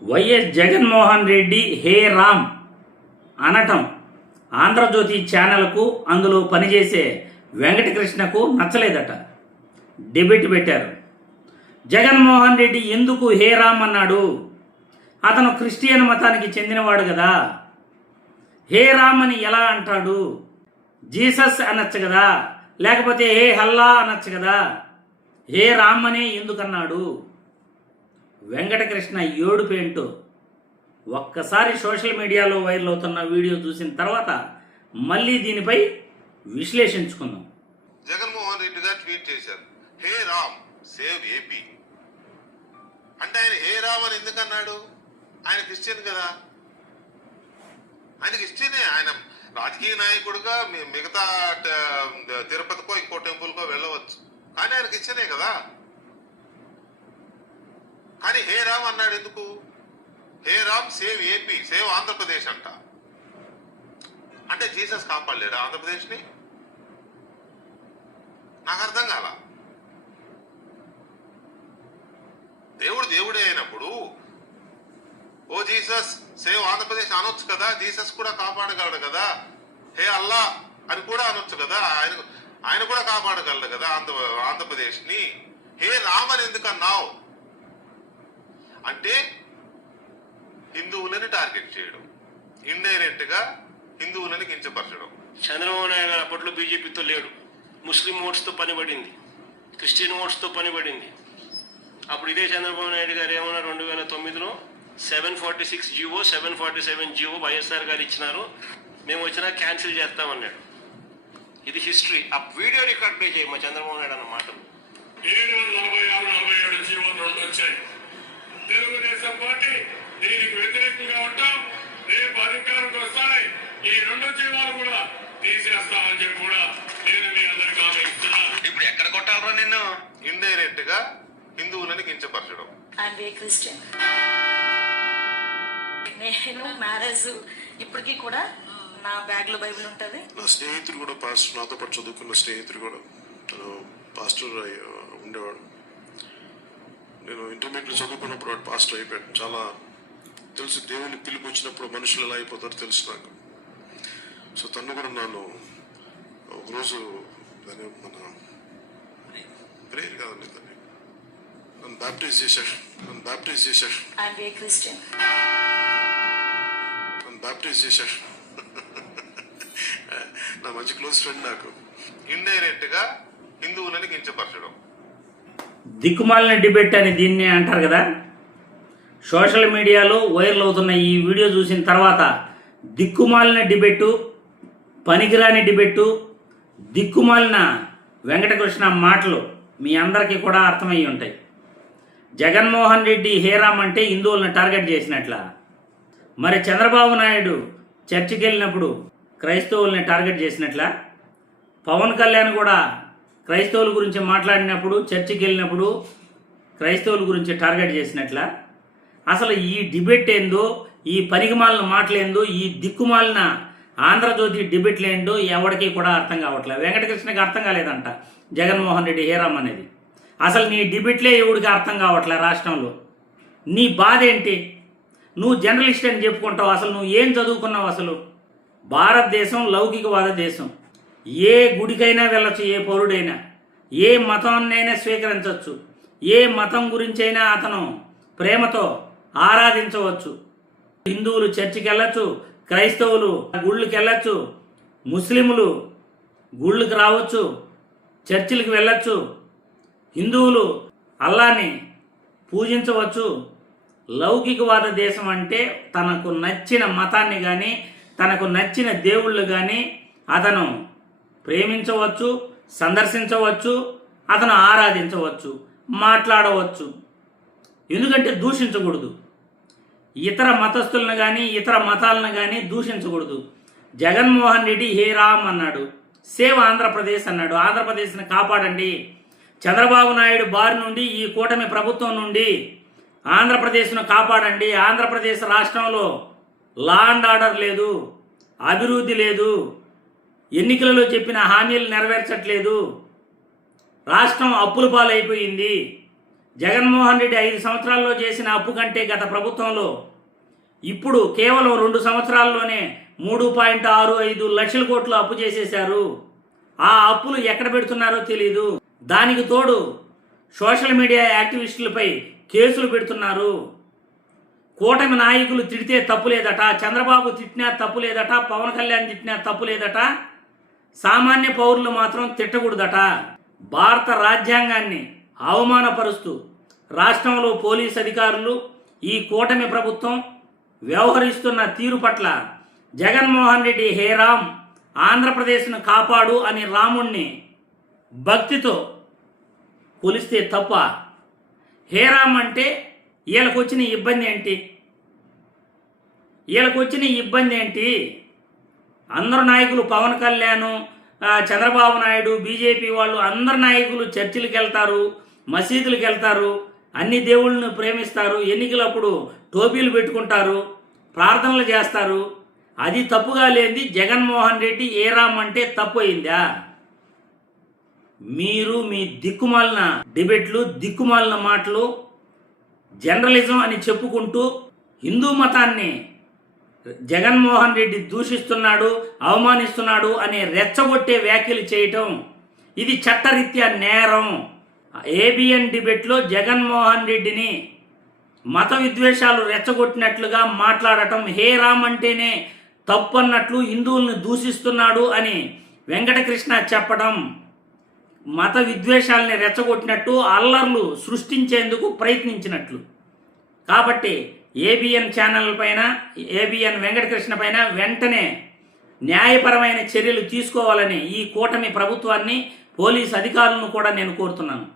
YS Jaganmohan Reddy హే రామ్ అనటం ఆంధ్రజ్యోతి ఛానల్కు అందులో పనిచేసే వెంకటకృష్ణకు నచ్చలేదట. డిబేట్ పెట్టారు. జగన్మోహన్ రెడ్డి ఎందుకు హే రామ్ అన్నాడు? అతను క్రిస్టియన్ మతానికి చెందినవాడు కదా. హే రామ్ అని ఎలా అంటాడు? జీసస్ అనొచ్చు కదా, లేకపోతే హే హల్లా అనొచ్చు కదా. హే రామ్ అని ఎందుకన్నాడు? వెంకటకృష్ణ ఏడుపేంటో ఒక్కసారి సోషల్ మీడియాలో వైరల్ అవుతున్న వీడియో చూసిన తర్వాత మళ్ళీ దీనిపై విశ్లేషించుకుందాం. జగన్మోహన్ రెడ్డి గారు ట్వీట్ చేశారు, హే రామ్ సేవ్ ఏపీ అంటే ఆయన హే రామ్ అని ఎందుకన్నాడు? ఆయన క్రిస్టియన్ కదా, ఆయన క్రిస్టియనే. ఆయన రాజకీయ నాయకుడుగా మిగతా తిరుపతికో ఇంకో టెంపుల్కో వెళ్ళవచ్చు, కానీ ఆయన క్రిస్టియనే కదా. కానీ హే రామ్ అన్నాడు ఎందుకు? హే Ram save AP, save Andhra Pradesh అంట. అంటే జీసస్ కాపాడలేడా ఆంధ్రప్రదేశ్ని? నాకు అర్థం కాల. దేవుడు దేవుడే అయినప్పుడు ఓ జీసస్ సేవ్ ఆంధ్రప్రదేశ్ అనొచ్చు కదా. జీసస్ కూడా కాపాడగలడు కదా. హే అల్లా అని కూడా అనొచ్చు కదా. ఆయన కూడా కాపాడగలడు కదా ఆంధ్రప్రదేశ్ ని. హే రామ్ అని ఎందుకు అన్నావు అంటే హిందువులని టార్గెట్ చేయడం, ఇండైరెక్ట్ గా హిందువులని కించపరచడం. చంద్రబాబు నాయుడు గారు అప్పట్లో బీజేపీతో లేడు, ముస్లిం ఓట్స్తో పనిపడింది, క్రిస్టియన్ ఓట్స్తో పనిపడింది. అప్పుడు ఇదే చంద్రబాబు నాయుడు గారు ఏమన్నా 2009లో 746 జీవో 747 జీవో వైఎస్ఆర్ గారు ఇచ్చినారు, మేము వచ్చినా క్యాన్సిల్ చేస్తామన్నాడు. ఇది హిస్టరీ. ఆ వీడియో రికార్డ్ ప్లే చేయమా చంద్రబాబు నాయుడు అన్న మాటలు. 746, 47 జీవోలు రెండు వచ్చాయి. తెలుగుదేశం పార్టీ దీనికి వ్యతిరేకంగా ఉంటాం. రేపు అధికారంకి వస్తాయి, ఈ రెండు జీవాలు కూడా తీసేస్తామని చెప్పి కూడా నేను మీ అందరికీ హామీ ఇస్తున్నాను. ఇప్పుడు ఎక్కడ కొట్టాలరా నిన్ను? ఇండైరెక్ట్ గా హిందువులని కించపరచడం. నేను మ్యారేజ్ ఇప్పటికీ కూడా నా బ్యాగ్ లో బైబిల్ ఉంటది. నా స్నేహితుడు కూడా పాస్టర్, నాతో పాటు చదువుకున్న స్నేహితుడు కూడా తను పాస్టర్ ఉండేవాడు. నేను ఇంటర్మీడియట్లో చదువుకున్నప్పుడు వాడు పాస్టర్ అయిపోయాడు. చాలా తెలుసు, దేవుని పిలుపు వచ్చినప్పుడు మనుషులు ఎలా అయిపోతారో తెలుసు నాకు. సో తను కూడా నన్ను ఒకరోజు మన ప్రేయర్ కాదండి, తను నన్ను బ్యాప్టైజ్ చేశాడు. నన్ను బ్యాప్టైజ్ చేశాడు. నా మంచి క్లోజ్ ఫ్రెండ్ నాకు. ఇండైరెక్ట్ గా హిందువులని కించపరచడం. దిక్కుమాలిన డిబేట్ అని దీన్ని అంటారు కదా. సోషల్ మీడియాలో వైరల్ అవుతున్న ఈ వీడియో చూసిన తర్వాత దిక్కుమాలిన డిబెట్టు, పనికిరాని డిబెట్టు, దిక్కుమాలిన వెంకటకృష్ణ మాటలు మీ అందరికీ కూడా అర్థమయ్యి ఉంటాయి. జగన్మోహన్ రెడ్డి హేరామ్ అంటే హిందువులను టార్గెట్ చేసినట్ల. మరి చంద్రబాబు నాయుడు చర్చికి వెళ్ళినప్పుడు క్రైస్తవుల్ని టార్గెట్ చేసినట్ల. పవన్ కళ్యాణ్ కూడా క్రైస్తవుల గురించి మాట్లాడినప్పుడు, చర్చికి వెళ్ళినప్పుడు క్రైస్తవుల గురించి టార్గెట్ చేసినట్ల. అసలు ఈ డిబేట్ ఏందో, ఈ పనికిమాలిన మాటలేందో, ఈ దిక్కుమాలిన ఆంధ్రజ్యోతి డిబేట్లు ఏందో ఎవరికి కూడా అర్థం కావట్లేదు. వెంకటకృష్ణకి అర్థం కాలేదంట జగన్మోహన్ రెడ్డి హేరామ్ అనేది. అసలు నీ డిబేట్లే ఎవడికి అర్థం కావట్లేదు రాష్ట్రంలో. నీ బాధ ఏంటి? నువ్వు జర్నలిస్ట్ అని చెప్పుకుంటావు, అసలు నువ్వు ఏం చదువుకున్నావు? అసలు భారతదేశం లౌకికవాద దేశం. ఏ గుడికైనా వెళ్ళొచ్చు, ఏ పౌరుడైనా, ఏ మతాన్నైనా స్వీకరించవచ్చు, ఏ మతం గురించైనా అతను ప్రేమతో ఆరాధించవచ్చు. హిందువులు చర్చికి వెళ్ళచ్చు, క్రైస్తవులు గుళ్ళకి వెళ్ళచ్చు, ముస్లింలు గుళ్ళకి రావచ్చు, చర్చిలకు వెళ్ళచ్చు, హిందువులు అల్లాని పూజించవచ్చు. లౌకికవాద దేశం అంటే తనకు నచ్చిన మతాన్ని కానీ, తనకు నచ్చిన దేవుళ్ళు కానీ అతను ప్రేమించవచ్చు, సందర్శించవచ్చు, అతను ఆరాధించవచ్చు, మాట్లాడవచ్చు. ఎందుకంటే దూషించకూడదు. ఇతర మతస్థులను కానీ, ఇతర మతాలను కానీ దూషించకూడదు. జగన్మోహన్ రెడ్డి హే రామ్ అన్నాడు, సేవ్ ఆంధ్రప్రదేశ్ అన్నాడు. ఆంధ్రప్రదేశ్ని కాపాడండి, చంద్రబాబు నాయుడు బారి నుండి, ఈ కూటమి ప్రభుత్వం నుండి ఆంధ్రప్రదేశ్ను కాపాడండి. ఆంధ్రప్రదేశ్ రాష్ట్రంలో లా అండ్ ఆర్డర్ లేదు, అభివృద్ధి లేదు, ఎన్నికలలో చెప్పిన హామీలు నెరవేర్చట్లేదు, రాష్ట్రం అప్పుల పాలైపోయింది. జగన్మోహన్ రెడ్డి 5 సంవత్సరాల్లో చేసిన అప్పు కంటే గత ప్రభుత్వంలో ఇప్పుడు కేవలం 2 సంవత్సరాల్లోనే 3.65 లక్షల కోట్లు అప్పు చేసేశారు. ఆ అప్పులు ఎక్కడ పెడుతున్నారో తెలీదు. దానికి తోడు సోషల్ మీడియా యాక్టివిస్టులపై కేసులు పెడుతున్నారు. కూటమి నాయకులు తిడితే తప్పు లేదట, చంద్రబాబు తిట్టినా తప్పు లేదట, పవన్ కళ్యాణ్ తిట్టినా తప్పు లేదట, సామాన్య పౌరులు మాత్రం తిట్టకూడదట. భారత రాజ్యాంగాన్ని అవమానపరుస్తూ రాష్ట్రంలో పోలీస్ అధికారులు, ఈ కూటమి ప్రభుత్వం వ్యవహరిస్తున్న తీరు పట్ల జగన్మోహన్ రెడ్డి హే రామ్ ఆంధ్రప్రదేశ్ను కాపాడు అని రాముణ్ణి భక్తితో కొలిస్తే తప్ప? హే రామ్ అంటే వీళ్ళకొచ్చిన ఇబ్బంది ఏంటి? అందరు నాయకులు, పవన్ కళ్యాణ్, చంద్రబాబు నాయుడు, బీజేపీ వాళ్ళు అందరు నాయకులు చర్చిలకు వెళ్తారు, మసీదులకు వెళ్తారు, అన్ని దేవుళ్ళను ప్రేమిస్తారు, ఎన్నికలప్పుడు టోపీలు పెట్టుకుంటారు, ప్రార్థనలు చేస్తారు. అది తప్పుగా లేనిది జగన్మోహన్ రెడ్డి ఏ రామ్ అంటే తప్పు అయిందా? మీరు మీ దిక్కుమాలిన డిబేట్లు, దిక్కుమాలిన మాటలు, జర్నలిజం అని చెప్పుకుంటూ హిందూ మతాన్ని జగన్మోహన్ రెడ్డి దూషిస్తున్నాడు, అవమానిస్తున్నాడు అనే రెచ్చగొట్టే వ్యాఖ్యలు చేయటం ఇది చట్టరీత్యా నేరం. ఏబిఎన్ డిబేట్లో జగన్మోహన్ రెడ్డిని మత విద్వేషాలు రెచ్చగొట్టినట్లుగా మాట్లాడటం, హే రామ్ అంటేనే తప్పన్నట్లు హిందువులను దూషిస్తున్నాడు అని వెంకటకృష్ణ చెప్పడం మత విద్వేషాలని రెచ్చగొట్టినట్టు, అల్లర్లు సృష్టించేందుకు ప్రయత్నించినట్లు. కాబట్టి ఏబిఎన్ ఛానల్ పైన, ఏబిఎన్ వెంకటకృష్ణ పైన వెంటనే న్యాయపరమైన చర్యలు తీసుకోవాలని ఈ కూటమి ప్రభుత్వాన్ని, పోలీస్ అధికారులను కూడా నేను కోరుతున్నాను.